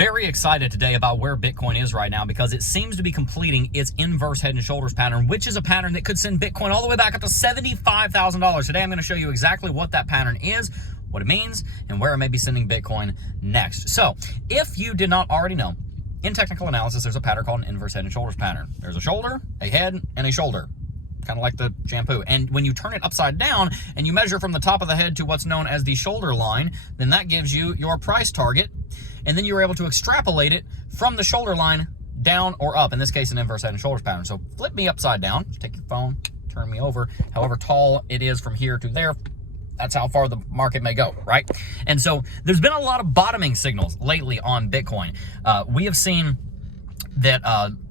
very excited today about where Bitcoin is right now because it seems to be completing its inverse head and shoulders pattern, which is a pattern that could send Bitcoin all the way back up to $75,000. Today, I'm going to show you exactly what that pattern is, what it means, and where it may be sending Bitcoin next. So if you did not already know, in technical analysis, there's a pattern called an inverse head and shoulders pattern. There's a shoulder, a head, and a shoulder. Kind of like the shampoo. And when you turn it upside down and you measure from the top of the head to what's known as the shoulder line, then that gives you your price target. And then you're able to extrapolate it from the shoulder line down or up. In this case, an inverse head and shoulders pattern. So flip me upside down. Just take your phone, turn me over. However tall it is from here to there, that's how far the market may go, right? And so there's been a lot of bottoming signals lately on Bitcoin. We have seen that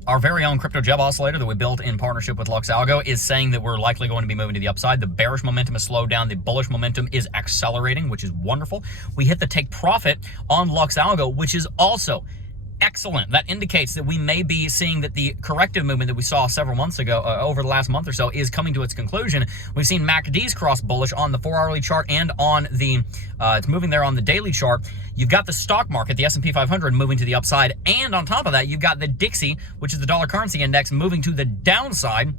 our very own crypto Jeb oscillator that we built in partnership with LuxAlgo is saying that we're likely going to be moving to the upside. The bearish momentum has slowed down. The bullish momentum is accelerating, which is wonderful. We hit the take profit on LuxAlgo, which is also excellent. That indicates that we may be seeing that the corrective movement that we saw several months ago, over the last month or so, is coming to its conclusion. We've seen MACDs cross bullish on the 4-hourly chart and on the, it's moving there on the daily chart. You've got the stock market, the S&P 500, moving to the upside. And on top of that, you've got the Dixie, which is the dollar currency index, moving to the downside.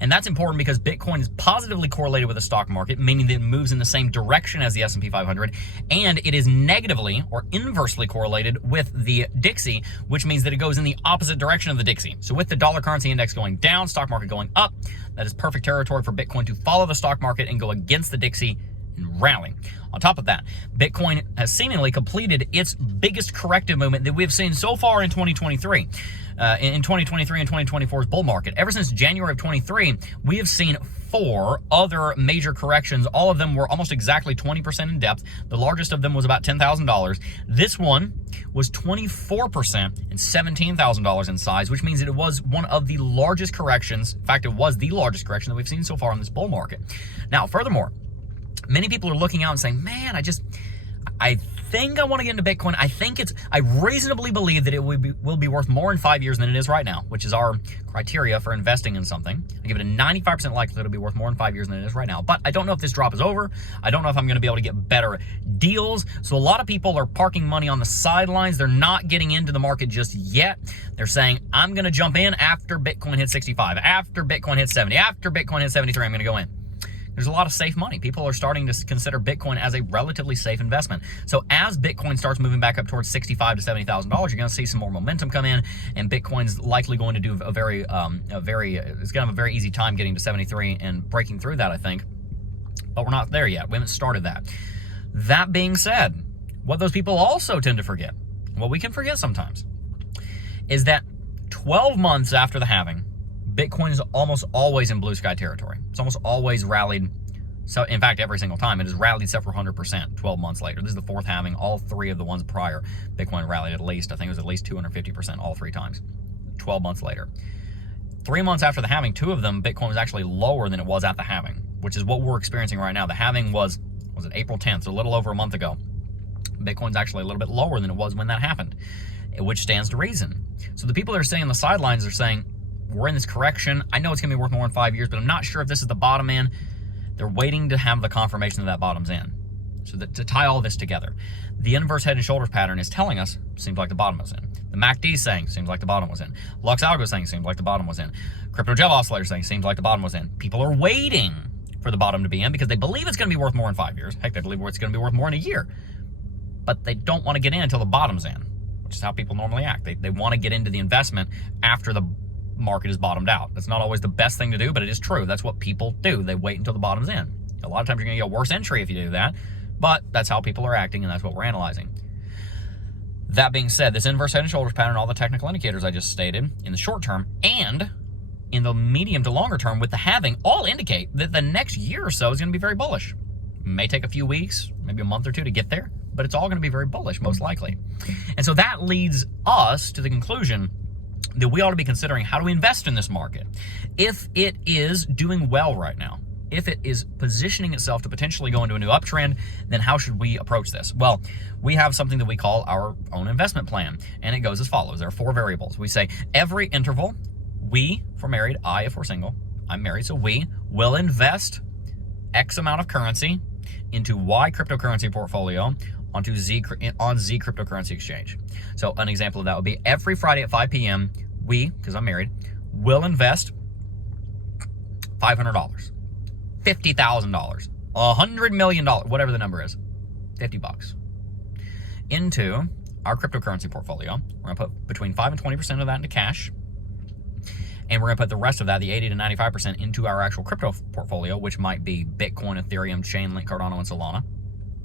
And that's important because Bitcoin is positively correlated with the stock market, meaning that it moves in the same direction as the S&P 500, and it is negatively or inversely correlated with the Dixie, which means that it goes in the opposite direction of the Dixie. So with the dollar currency index going down, stock market going up, that is perfect territory for Bitcoin to follow the stock market and go against the Dixie and rally. On top of that, Bitcoin has seemingly completed its biggest corrective movement that we've seen so far in 2023. In 2023 and 2024's bull market. Ever since January of 23, we have seen 4 other major corrections. All of them were almost exactly 20% in depth. The largest of them was about $10,000. This one was 24% and $17,000 in size, which means that it was one of the largest corrections. In fact, it was the largest correction that we've seen so far in this bull market. Now, furthermore, many people are looking out and saying, man, I think I want to get into Bitcoin. I reasonably believe that it will be worth more in 5 years than it is right now, which is our criteria for investing in something. I give it a 95% likelihood it'll be worth more in 5 years than it is right now. But I don't know if this drop is over. I don't know if I'm going to be able to get better deals. So a lot of people are parking money on the sidelines. They're not getting into the market just yet. They're saying, I'm going to jump in after Bitcoin hits 65, after Bitcoin hits 70, after Bitcoin hits 73, I'm going to go in. There's a lot of safe money. People are starting to consider Bitcoin as a relatively safe investment. So as Bitcoin starts moving back up towards $65,000 to $70,000, you're going to see some more momentum come in, and Bitcoin's likely going to do it's going to have a very easy time getting to 73 and breaking through that, I think. But we're not there yet. We haven't started that. That being said, what those people also tend to forget, what we can forget sometimes, is that 12 months after the halving, Bitcoin is almost always in blue sky territory. It's almost always rallied. So in fact, every single time it has rallied several 100% 12 months later. This is the 4th halving. All 3 of the ones prior, Bitcoin rallied at least, I think it was at least 250% all 3 times, 12 months later. 3 months after the halving, 2 of them, Bitcoin was actually lower than it was at the halving, which is what we're experiencing right now. The halving was it April 10th, so a little over a month ago. Bitcoin's actually a little bit lower than it was when that happened, which stands to reason. So the people that are sitting on the sidelines are saying, we're in this correction. I know it's going to be worth more in 5 years, but I'm not sure if this is the bottom in. They're waiting to have the confirmation that bottom's in. So to tie all this together, the inverse head and shoulders pattern is telling us, seems like the bottom was in. The MACD is saying, seems like the bottom was in. LuxAlgo is saying, seems like the bottom was in. Crypto Jeb oscillator is saying, seems like the bottom was in. People are waiting for the bottom to be in because they believe it's going to be worth more in 5 years. Heck, they believe it's going to be worth more in a year. But they don't want to get in until the bottom's in, which is how people normally act. They want to get into the investment after the market is bottomed out. That's not always the best thing to do, but it is true. That's what people do. They wait until the bottom's in. A lot of times you're going to get a worse entry if you do that, but that's how people are acting, and that's what we're analyzing. That being said, this inverse head and shoulders pattern, all the technical indicators I just stated in the short term and in the medium to longer term with the halving all indicate that the next year or so is going to be very bullish. It may take a few weeks, maybe a month or 2 to get there, but it's all going to be very bullish, most likely. And so that leads us to the conclusion that we ought to be considering how do we invest in this market. If it is doing well right now, if it is positioning itself to potentially go into a new uptrend, then how should we approach this? Well, we have something that we call our own investment plan, and it goes as follows. There are 4 variables. We say every interval, we for married, I if we're single, I'm married, so we will invest X amount of currency into Y cryptocurrency portfolio onto on Z cryptocurrency exchange. So an example of that would be every Friday at 5 p.m. we, because I'm married, will invest $500, $50,000, $100 million, whatever the number is, $50 into our cryptocurrency portfolio. We're gonna put between 5 and 20% of that into cash. And we're gonna put the rest of that, the 80 to 95%, into our actual crypto portfolio, which might be Bitcoin, Ethereum, Chainlink, Cardano, and Solana,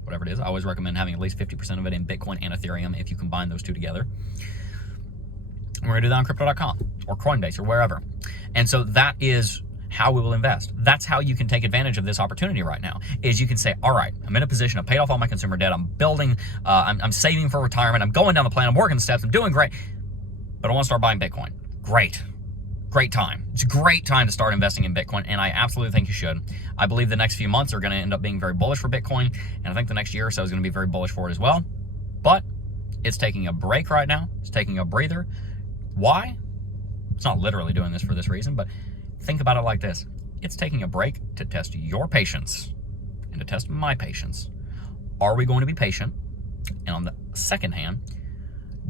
whatever it is. I always recommend having at least 50% of it in Bitcoin and Ethereum if you combine those two together. We're gonna do that on crypto.com or Coinbase or wherever. And so that is how we will invest. That's how you can take advantage of this opportunity right now, is you can say, all right, I'm in a position, I've paid off all my consumer debt, I'm building, I'm saving for retirement, I'm going down the plan, I'm working the steps, I'm doing great, but I wanna start buying Bitcoin. Great time. It's a great time to start investing in Bitcoin, and I absolutely think you should. I believe the next few months are gonna end up being very bullish for Bitcoin, and I think the next year or so is gonna be very bullish for it as well, but it's taking a break right now. It's taking a breather. Why? It's not literally doing this for this reason, but think about it like this. It's taking a break to test your patience and to test my patience. Are we going to be patient? And on the second hand,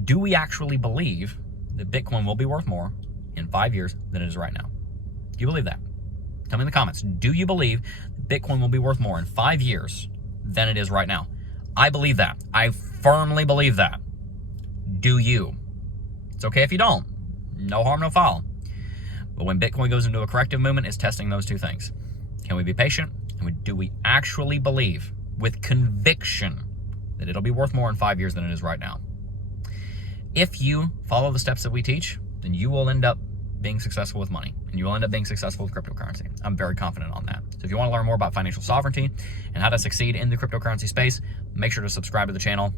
do we actually believe that Bitcoin will be worth more in 5 years than it is right now? Do you believe that? Tell me in the comments. Do you believe Bitcoin will be worth more in 5 years than it is right now? I believe that. I firmly believe that. Do you? It's okay if you don't. No harm, no foul. But when Bitcoin goes into a corrective movement, it's testing those two things. Can we be patient? And do we actually believe with conviction that it'll be worth more in 5 years than it is right now? If you follow the steps that we teach, then you will end up being successful with money, and you will end up being successful with cryptocurrency. I'm very confident on that. So if you want to learn more about financial sovereignty and how to succeed in the cryptocurrency space, make sure to subscribe to the channel.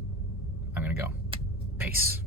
I'm going to go. Peace.